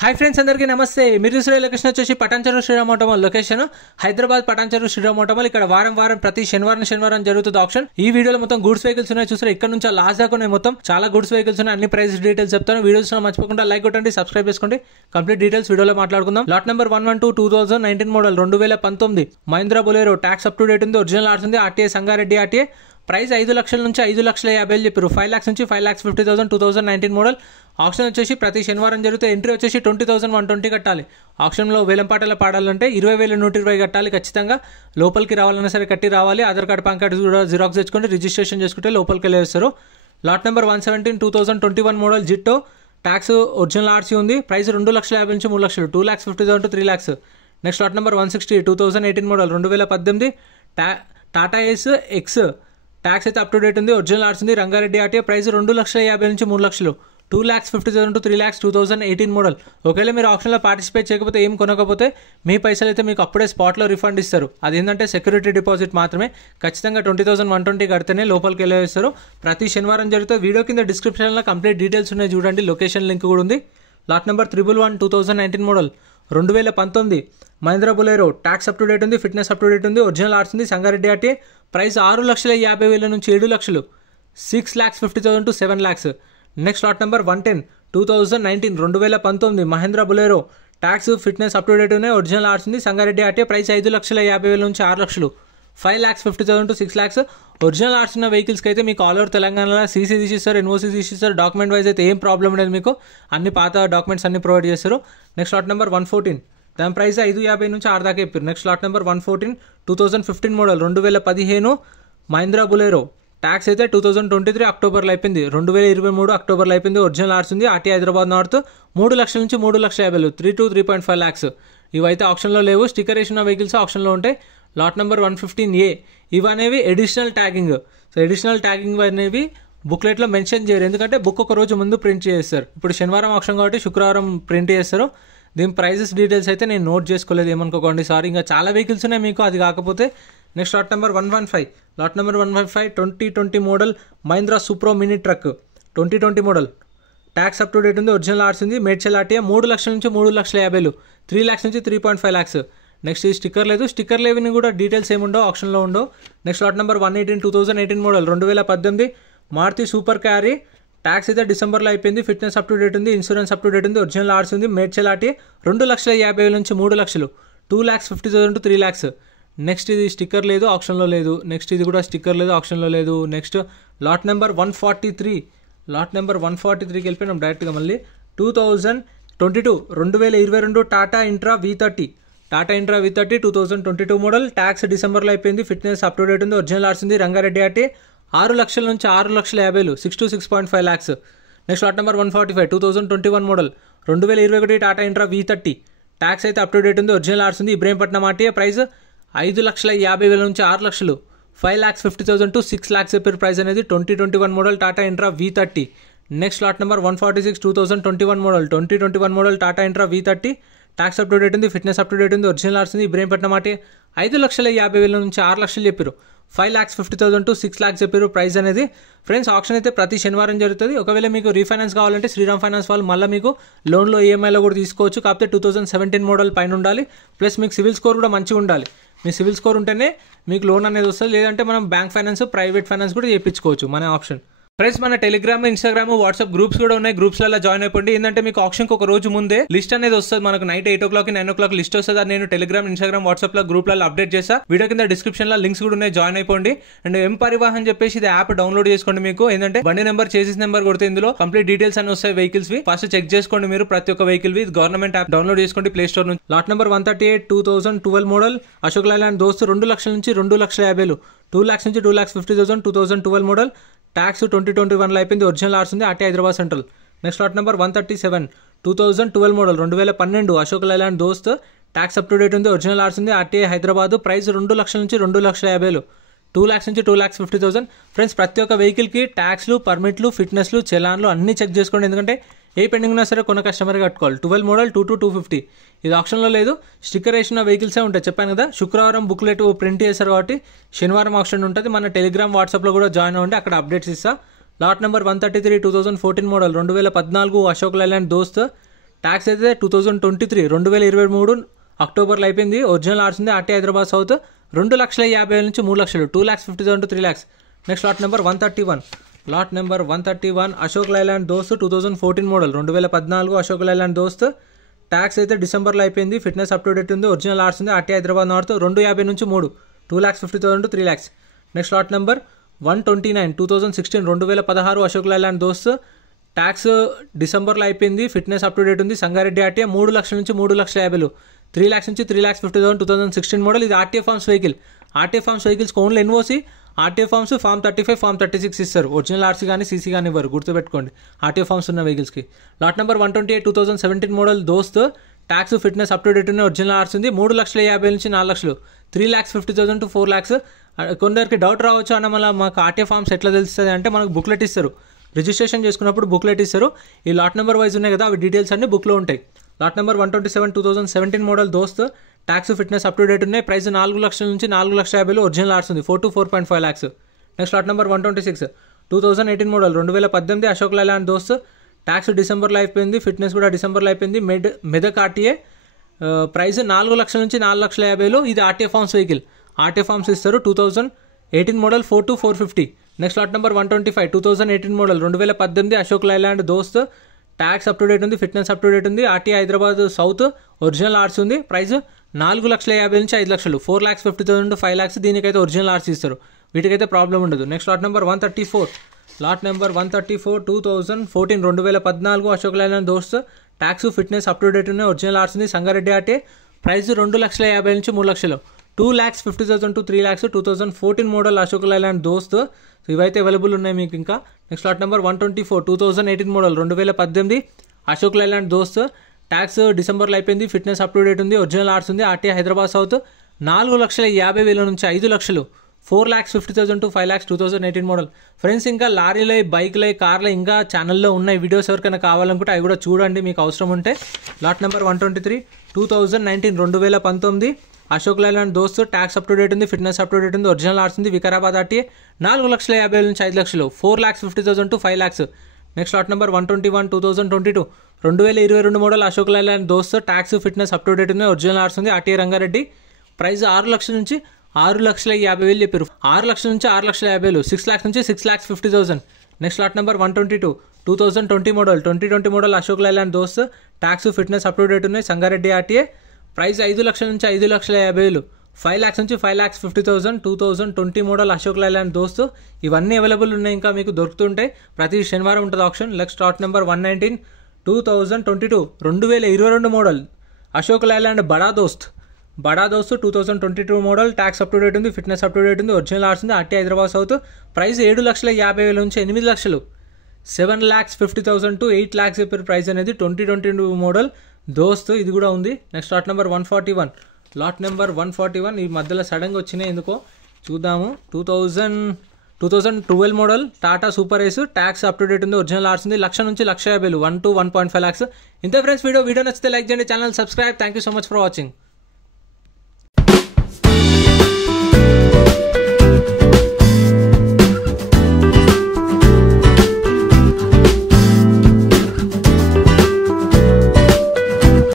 Hi friends अंदर की नमस्ते लोकेशन वे Patancheru Shriram automobile location Hyderabad Patancheru Shriram automobile ఇక్కడ వారం వారం ప్రతి శనివారం జరుగుతుంది ఆక్షన్। ఈ వీడియోలో మొత్తం గూడ్స్ వెహికల్స్ ఉన్నాయి చూసారా, ఇక్కడ నుంచి లాస్ట్ దాకా ఉన్నాయి మొత్తం చాలా గూడ్స్ వెహికల్స్ ఉన్నాయి। అన్ని ప్రైస్ డీటెయిల్స్ చెప్తాను, వీడియోస్ మర్చిపోకుండా లైక్ కొట్టండి, సబ్స్క్రైబ్ చేసుకోండి। కంప్లీట్ డీటెయిల్స్ వీడియోలో మాట్లాడుకుందాం। Lot number 112 2019 model 2019 Mahindra Bolero tax up to date ఉంది, ఒరిజినల్ ఆర్ట్స్ ఉంది, ఆర్టీఏ సంగారెడ్డి ఆర్టీఏ। ప్రైస్ 5 లక్షల నుంచి 5,50,000 చెప్పారు, 5 lakhs నుంచి 5,50,000 2019 మోడల్। ఆప్షన్ వచ్చేసి ప్రతి శనివారం జరిగితే ఎంట్రీ వచ్చేసి 20,120 కట్టాలి। ఆప్షన్లో వేలంపాటలో పాడాలంటే 20,120 కట్టాలి ఖచ్చితంగా। లోపలికి రావాలన్నా సరే కట్టి రావాలి, ఆధార్ కార్డ్ పాన్ కార్డు కూడా జిరాక్స్ తెచ్చుకొని రిజిస్ట్రేషన్ చేసుకుంటే లోపలికి వెళ్ళేస్తారు। లాట్ నెంబర్ 117 2021 మోడల్ జిట్టో ట్యాక్స్ ఒరిజినల్ ఆర్సీ ఉంది, ప్రైస్ 2,50,000 నుంచి 3 లక్షలు, 2,50,000 to 3 lakhs। Next lot number 160 2018 model 2018 Tata Ace X tax అయితే అప్ టు డేట్ ఉంది, ఒరిజినల్ ఆర్ట్స్ ఉంది, రంగారెడ్డి ఆర్టీఏ। ప్రైస్ 2,50,000 నుంచి 3 లక్షలు, 2,50,000 to 3 lakhs 2018 మోడల్। ఒకవేళ మీరు ఆప్షన్లో పార్టిసిపేట్ చేయకపోతే ఏం కొనకపోతే మీ పైసలు అయితే మీకు అప్పుడే స్పాట్లో రిఫండ్ ఇస్తారు। అదేంటంటే సెక్యూరిటీ డిపాజిట్ మాత్రమే, ఖచ్చితంగా 20,120 కడితేనే లోపలికి వెళ్ళేస్తారు। ప్రతి శనివారం జరిగితే వీడియో కింద డిస్క్రిప్షన్లో కంప్లీట్ డీటెయిల్స్ ఉన్నాయి చూడండి, లొకేషన్ లింక్ కూడా ఉంది। Lot number 111 2019 model 2019 Mahindra Bolero tax up to date ఉంది, ఫిట్నెస్ అప్ టు డేట్ ఉంది, ఒరిజినల్ ఆర్ట్స్ ఉంది, సంగారెడ్డి ఆర్టీఏ। ప్రైస్ 6,50,000 నుంచి 7 లక్షలు, 6,50,000 to 7 lakhs। Next lot number 110 2019 2019 Mahindra Bolero tax fitness up to date ఉన్నాయి, ఒరిజినల్ ఆర్ట్స్ ఉంది, Sangareddy RTA. Price 5,50,000 నుంచి 6 లక్షలు, 5,50,000 to 6 lakhs। Original arts ఉన్న వెహికల్స్కి అయితే మీకు ఆల్ ఓవర్ తెలంగాణలో సీసీ తీసిస్తారు, ఎన్ఓసీ తీసిస్తారు, డాక్యుమెంట్ వైజ్ అయితే ఏం ప్రాబ్లం లేదు, మీకు అన్ని పాత డాక్యుమెంట్స్ అన్ని ప్రొవైడ్ చేస్తారు। నెక్స్ట్ లాట్ నెంబర్ 114 దాని ప్రైస్ 5,50,000 నుంచి 6 దాకా చెప్పారు। Next lot number 114 2015 model 2015 Mahindra Bolero tax అయితే 2023 అక్టోబర్లో అయిపోయింది, 2023 అక్టోబర్లో అయిపోయింది, ఒరిజినల్ ఆర్ట్స్ ఉంది, ఆర్టీ హైదరాబాద్ నార్త్। 3 లక్షల నుంచి 3,50,000 3 to 3.5 lakhs। ఇవైతే ఆప్షన్లో లేవు, స్టిక్కర్ వేసిన వెహికల్స్ ఆప్షన్లో ఉంటాయి। లాట్ నెంబర్ 115A ఇవనేవి additional tagging, so additional tagging అనేవి బుక్లెట్లో మెన్షన్ చేయరు, ఎందుకంటే బుక్ ఒక రోజు ముందు ప్రింట్ చేస్తారు। ఇప్పుడు శనివారం ఆప్షన్ కాబట్టి శుక్రవారం ప్రింట్ చేస్తారు। దీని ప్రైజెస్ డీటెయిల్స్ అయితే నేను నోట్ చేసుకోలేదు, ఏమనుకోకండి సారీ, ఇంకా చాలా వెహికల్స్ ఉన్నాయి మీకు అది కాకపోతే। Next lot number 115 lot number 115 2020 model Mahindra Supro mini truck 2020 model tax up to date ఉంది, ఒరిజినల్ ఆర్ట్స్ ఉంది, మేడ్చల్ ఆర్టీఏ। 3 లక్షల నుంచి 3,50,000 3 lakhs నుంచి 3.5 lakhs। నెక్స్ట్ ఈ స్టిక్కర్ లేదు, స్టిక్కర్ లేవిని కూడా డీటెయిల్స్ ఏముండవు, ఆప్షన్లో ఉండవు। Next lot number 118 2018 model 2018 Maruti Super Carry tax అయితే డిసెంబర్లో అయిపోయింది, ఫిట్నెస్ అప్ టు డేట్ ఉంది, ఇన్సూరెన్స్ అప్ టు డేట్ ఉంది, ఒరిజినల్ ఆర్ట్స్ ఉంది, మేడ్చల్ ఆర్టీఏ। 2,50,000 నుంచి 3 లక్షలు, 2,50,000 to 3 lakhs। నెక్స్ట్ ఇది స్టిక్కర్ లేదు, ఆప్షన్లో లేదు। నెక్స్ట్ ఇది కూడా స్టిక్కర్ లేదు, ఆప్షన్లో లేదు। Next lot number 143 lot number 143కి వెళ్ళిపోయినాం డైరెక్ట్గా మళ్ళీ। 2022 Tata Intra V30 Tata Intra V30 2022 model tax డిసెంబర్లో అయిపోయింది, ఫిట్నెస్ అప్ టు డేట్ ఉంది, ఒరిజినల్ ఆర్ట్స్ ఉంది, రంగారెడ్డి ఆర్టీ। 6 లక్షల నుంచి 6,50,000 6 to 6.5 lakhs। Next lot number 145 2021 model 2021 Tata Intra V30 tax అయితే అప్ టు డేట్ ఉంది, ఒరిజినల్ ఆర్ట్స్ ఉంది, ఇబ్రహీంపట్నం ఆర్టీఏ। ప్రైస్ 5,50,000 నుంచి 6 లక్షలు, 5,50,000 to 6 lakhs చెప్పారు ప్రైస్ అనేది 2021 model Tata Intra V30। Next lot number 146 2021 model 2021 model Tata Intra V30 tax up to date ఉంది, fitness up to date ఉంది, original arts ఉంది, ఇబ్రహీంపట్నం ఆర్టీఏ। 5,50,000 నుంచి 6 లక్షలు చెప్పారు, 5,50,000 to 6 lakhs చెప్పారు ప్రైస్ అనేది। ఫ్రెండ్స్ ఆప్షన్ అయితే ప్రతి శనివారం జరుగుతుంది। ఒకవేళ మీకు రీఫైనాన్స్ కావాలంటే శ్రీరామ్ ఫైనాన్స్ వాళ్ళు మళ్ళీ మీకు లోన్లో ఈఎంఐలో కూడా తీసుకోవచ్చు, కాకపోతే 2017 మోడల్ పైన ఉండాలి, ప్లస్ మీకు సివిల్ స్కోర్ కూడా మంచిగా ఉండాలి। మీ సివిల్ స్కోర్ ఉంటేనే మీకు లోన్ అనేది వస్తుంది, లేదంటే మనం బ్యాంక్ ఫైనాన్స్ ప్రైవేట్ ఫైనాన్స్ కూడా చేయించుకోవచ్చు మన ఆప్షన్। ఫ్రెండ్స్ మన టెలిగ్రామ్, ఇన్స్టాగ్రామ్, వాట్సాప్ గ్రూప్స్ కూడా ఉన్నాయి, గ్రూప్స్లలో జాయిన్ అయిపోండి। ఏంటంటే మీకు ఆప్షన్కి ఒక రోజు ముందే లిస్ట్ అనేది వస్తుంది, మనకు నైట్ 8 o'clock 9 o'clock లిస్ట్ వస్తుంది, అది నేను టెలిగ్రామ్, ఇన్స్టాగ్రామ్, వాట్సాప్ లో గ్రూప్లలో అప్డేట్ చేస్తా। వీడియో కింద డిస్క్రిప్షన్ లో లింక్స్ కూడా ఉన్నాయి, జాయిన్ అయిపోండి। అండ్ ఎం పరివాహన్ చెప్పేసి ఇది యాప్ డౌన్లోడ్ చేసుకోండి, మీకు ఏంటంటే బండి నెంబర్, చేసిస్ నెంబర్ కొడితే ఇందులో కంప్లీట్ డీటెయిల్స్ అని వస్తాయి వెహికల్స్ వి, ఫస్ట్ చెక్ చేసుకోండి మీరు ప్రతి ఒక్క వెహికల్ వి, గవర్నమెంట్ యాప్ డౌన్లోడ్ చేసుకోండి ప్లే స్టోర్ నుంచి। Lot number 138 2012 model Ashok Leyland దోస్త్ 2 లక్షల నుంచి 2,50,000 2 lakhs నుంచి 2,50,000 2012 మోడల్ ట్యాక్స్ 2021 లో అయిపోయింది, ఒరిజినల్ ఆర్ట్స్ ఉంది, RT Hyderabad central. Next lot number 137 2012 model 2012 Ashok Leyland Dost tax up to date ఉంది, ఒరిజినల్ ఆర్ట్స్ ఉంది, ఆర్టీఐ హైదరాబాద్। ప్రైస్ 2 లక్షల నుంచి 2,50,000 2 lakhs నుంచి 2,50,000। ఫ్రెండ్స్ ప్రతి ఒక్క వెహికల్కి ట్యాక్స్లు, పర్మిట్లు, ఫిట్నెస్లు, చలాన్లు అన్ని చెక్ చేసుకోండి, ఎందుకంటే ఏ పెండింగ్ ఉన్నా సరే కొన్న కస్టమర్ కట్టుకోవాలి। 12 మోడల్ 2 to 250 ఇది ఆప్షన్లో లేదు, స్టిక్కర్ వేసిన వెహికల్సే ఉంటాయి, చెప్పాను కదా శుక్రవారం బుక్లెట్ ప్రింట్ చేశారు కాబట్టి శనివారం ఆప్షన్ ఉంటుంది। మన టెలిగ్రామ్, వాట్సాప్లో కూడా జాయిన్ అవ్వండి, అక్కడ అప్డేట్స్ ఇస్తా। Lot number 133 2014 model 2014 Ashok Leyland Dost tax అయితే 2023 అక్టోబర్లో అయిపోయింది. ఒరిజినల్ ఆర్స్ ఉంది ఆర్టీ హైదరాబాద్ సౌత్ 2,50,000 నుంచి 3 లక్షలు 2,50,000 to 3 lakhs. Next lot number 131 Ashok Leyland దోస్త్ 2014 model 2014 Ashok Leyland Dost. Tax అయితే డిసెంబర్లో అయిపోయింది. ఫిట్నెస్ అప్ టు డేట్ ఉంది. ఒరిజినల్ ఆర్స్ ఉంది ఆర్టీ హైదరాబాద్ నార్త్ 250 నుంచి 3 2,50,000 to 3 lakhs. Next lot number 129 2016 2016 Ashok Leyland Dost. Tax డిసెంబర్లో అయిపోయింది. ఫిట్నెస్ అప్ టు డేట్ ఉంది. సంగారెడ్డి ఆర్టీఏ 3 లక్షల నుంచి 3,50,000 3 lakhs నుంచి 3,50,000 2016 మోడల్. ఇది RTA forms vehicle. RTA forms vehicles only NOC RTA forms form 35 form 36 ఇస్తారు. ఒరిజినల్ ఆర్సీ కానీ సీసీ కానీ ఇవ్వరు, గుర్తుపెట్టుకోండి ఆర్టీఏ ఫార్మ్స్ ఉన్న వెహికల్స్కి. లాట్ నెంబర్ 128 2017 మోడల్ దోస్త్. Tax fitness up to date ఉన్న ఒరిజినల్ ఆర్సీ ఉంది. 3,50,000 నుంచి 4 లక్షలు 3,50,000 to 4 lakhs. కొందరికి డౌట్ రావచ్చు అన్న మళ్ళీ మాకు ఆర్టీఏ ఫార్మ్స్ ఎట్లా తెలుస్తుంది అంటే మనకు బుక్లెట్ ఇస్తారు. రిజిస్ట్రేషన్ చేసుకున్నప్పుడు బుక్లెట్ ఇస్తారు. ఈ లాట్ నెంబర్ వైజ్ ఉన్నాయి కదా, అవి డీటెయిల్స్ అన్ని బుక్లో ఉంటాయి. లాట్ నెంబర్ 127 2017 మోడల్ దోస్త్. Tax fitness up to date ఉన్నాయి. ప్రైస్ 4 లక్షల నుంచి 4,50,000 ఒరిజినల్ ఆర్స్ ఉంది 4 to 4.5 lakhs. Next lot number 126 2018 model 2018 Ashok Leyland Dost. Tax డిసెంబర్లో అయిపోయింది. ఫిట్నెస్ కూడా డిసెంబర్లో అయిపోయింది. మెదక్ ఆర్టీఏ. ప్రైస్ 4 లక్షల నుంచి 4,50,000. ఇది RTA forms vehicle. RTA forms ఇస్తారు. 2018 model 4 to 450. Next lot number 125 2018 model 2018 Ashok Leyland Dost. Tax up to date ఉంది. ఫిట్నెస్ అప్ టు డేట్ ఉంది. ఆర్టీ హైదరాబాద్ సౌత్ ఒరిజినల్ ఆర్స్ ఉంది. ప్రైస్ 4,50,000 నుంచి 5 లక్షలు 4,50,000 to 5 lakhs. దీనికైతే ఒరిజినల్ ఆర్స్ ఇస్తారు. వీటికైతే ప్రాబ్లం ఉండదు. Next lot number 134 2014 2014 Ashok Leyland Dost. Tax fitness up to date ఉన్నాయి. ఒరిజినల్ ఆర్స్ ఉంది. సంగారెడ్డి ఆర్టీ. ప్రైస్ 2,50,000 నుంచి 3 లక్షలు 2,50,000 to 3 lakhs. 2014 model Ashok Leyland దోస్త్. సో ఇవైతే అవైలబుల్ ఉన్నాయి మీకు. ఇంకా next lot number 124 2018 model 2018 Ashok Leyland Dost. Tax డిసెంబర్లో అయిపోయింది. ఫిట్నెస్ అప్ టు డేట్ ఉంది. ఒరిజినల్ ఆర్స్ ఉంది. ఆర్టీ హైదరాబాద్ సౌత్ 4,50,000 నుంచి 5 లక్షలు 4,50,000 to 5 lakhs. 2018 మోడల్. ఫ్రెండ్స్ ఇంకా లారీలో బైక్లో కార్లో ఇంకా ఛానల్లో ఉన్న వీడియోస్ ఎవరికైనా కావాలనుకుంటే అవి కూడా చూడండి మీకు అవసరం ఉంటే. Lot number 123 2019 2019 Ashok Leyland Dost. Tax up to date ఉంది. ఫిట్నెస్ అప్ టు డేట్ ఉంది. ఒరిజినల్ ఆర్స్ ఉంది. వికారాబాద్ ఆర్టీఏ 4,50,000 నుంచి 5 లక్షలు 4,50,000 to 5 lakhs. Next lot number 121 2022 2022 model Ashok Leyland Dost. Tax fitness up to date ఉంది. ఒరిజినల్ ఆర్స్ ఉంది. ఆర్టీఏ రంగారెడ్డి. ప్రైస్ 6 లక్షల నుంచి 6,50,000 చెప్పారు. 6 లక్షల నుంచి 6,50,000 6 lakhs నుంచి 6,50,000. Next lot number 122 2020 model 2020 model Ashok Leyland Dost. Tax fitness up to date ఉన్నాయి. సంగారెడ్డి ఆర్టీఏ. ప్రైస్ 5 లక్షల నుంచి 5,50,000 5 lakhs నుంచి 5,50,000. 2020 మోడల్ అశోక్ లైలాండ్ దోస్త్. ఇవన్నీ అవైలబుల్ ఉన్నాయి. ఇంకా మీకు దొరుకుతుంటాయి. ప్రతి శనివారం ఉంటుంది option. Next lot number 119 2022 2022 model Ashok Leyland బడా దోస్త్ 2022 model. Tax up to date ఉంది. ఫిట్నెస్ అప్ టు డేట్ ఉంది. ఒరిజినల్ ఆర్స్ ఉంది. RT Hyderabad south. ప్రైస్ 7,50,000 నుంచి 8 లక్షలు 7,50,000 to 8 lakhs చెప్పారు. ప్రైస్ అనేది 2022 మోడల్ దోస్త్. ఇది కూడా ఉంది. నెక్స్ట్ లాట్ నెంబర్ 141 ఈ మధ్యలో సడన్గా వచ్చినాయి ఎందుకో చూద్దాము. 2012 model Tata super ace. Tax up to date ఉంది. ఒరిజినల్ ఆర్స్ ఉంది. 1,00,000 నుంచి 1,50,000 1 to 1.5 lakhs. ఇంతే ఫ్రెండ్స్ వీడియో నచ్చితే లైక్ చేయండి. Channel subscribe. Thank you so much for watching.